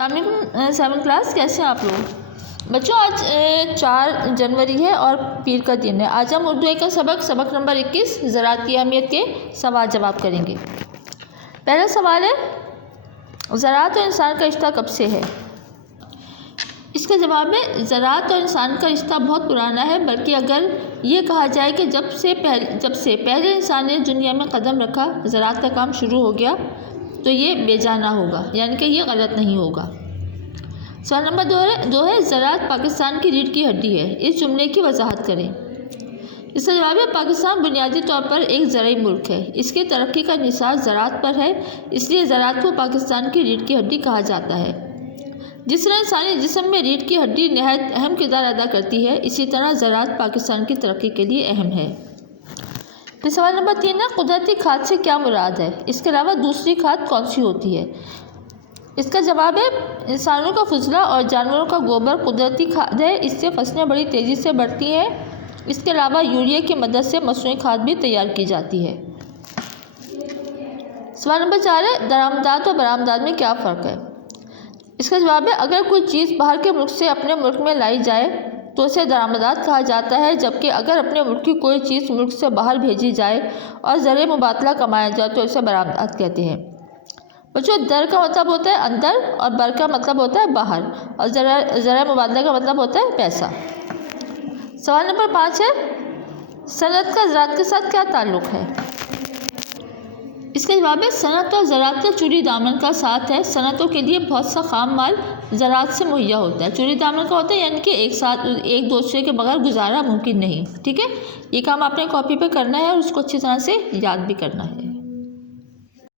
السلام علیکم 7 کلاس، کیسے ہیں آپ لوگ بچوں؟ آج 4 جنوری ہے اور پیر کا دن ہے۔ آج ہم اردو کا سبق نمبر 21 زراعت کی اہمیت کے سوال جواب کریں گے۔ پہلا سوال ہے، زراعت اور انسان کا رشتہ کب سے ہے؟ اس کا جواب ہے، زراعت اور انسان کا رشتہ بہت پرانا ہے، بلکہ اگر یہ کہا جائے کہ جب سے پہلے انسان نے دنیا میں قدم رکھا زراعت کا کام شروع ہو گیا تو یہ بے جا نہ ہوگا، یعنی کہ یہ غلط نہیں ہوگا۔ سوال نمبر 2 ہے، زراعت پاکستان کی ریڑھ کی ہڈی ہے، اس جملے کی وضاحت کریں۔ اس کا جواب ہے، پاکستان بنیادی طور پر ایک زرعی ملک ہے، اس کی ترقی کا انحصار زراعت پر ہے، اس لیے زراعت کو پاکستان کی ریڑھ کی ہڈی کہا جاتا ہے۔ جس طرح انسانی جسم میں ریڑھ کی ہڈی نہایت اہم کردار ادا کرتی ہے، اسی طرح زراعت پاکستان کی ترقی کے لیے اہم ہے۔ پھر سوال نمبر 3 ہے، قدرتی کھاد سے کیا مراد ہے؟ اس کے علاوہ دوسری کھاد کون سی ہوتی ہے؟ اس کا جواب ہے، انسانوں کا فضلہ اور جانوروں کا گوبر قدرتی کھاد ہے، اس سے فصلیں بڑی تیزی سے بڑھتی ہیں۔ اس کے علاوہ یوریا کی مدد سے مصنوعی کھاد بھی تیار کی جاتی ہے۔ سوال نمبر 4 ہے، درآمدات اور برآمدات میں کیا فرق ہے؟ اس کا جواب ہے، اگر کوئی چیز باہر کے ملک سے اپنے ملک میں لائی جائے تو اسے درآمدات کہا جاتا ہے، جبکہ اگر اپنے ملک کی کوئی چیز ملک سے باہر بھیجی جائے اور زرعی مبادلہ کمایا جائے تو اسے برآمدات کہتے ہیں۔ بچوں، در کا مطلب ہوتا ہے اندر اور بر کا مطلب ہوتا ہے باہر، اور زرعی مبادلہ کا مطلب ہوتا ہے پیسہ۔ سوال نمبر 5 ہے، صنعت کا زراعت کے ساتھ کیا تعلق ہے؟ اس کا جواب ہے، صنعت اور زراعت کا چوری دامن کا ساتھ ہے۔ صنعتوں کے لیے بہت سا خام مال زراعت سے مہیا ہوتا ہے۔ چوری دامن کا ہوتا ہے یعنی کہ ایک دوسرے کے بغیر گزارا ممکن نہیں، ٹھیک ہے؟ یہ کام آپ نے کاپی پہ کرنا ہے اور اس کو اچھی طرح سے یاد بھی کرنا ہے۔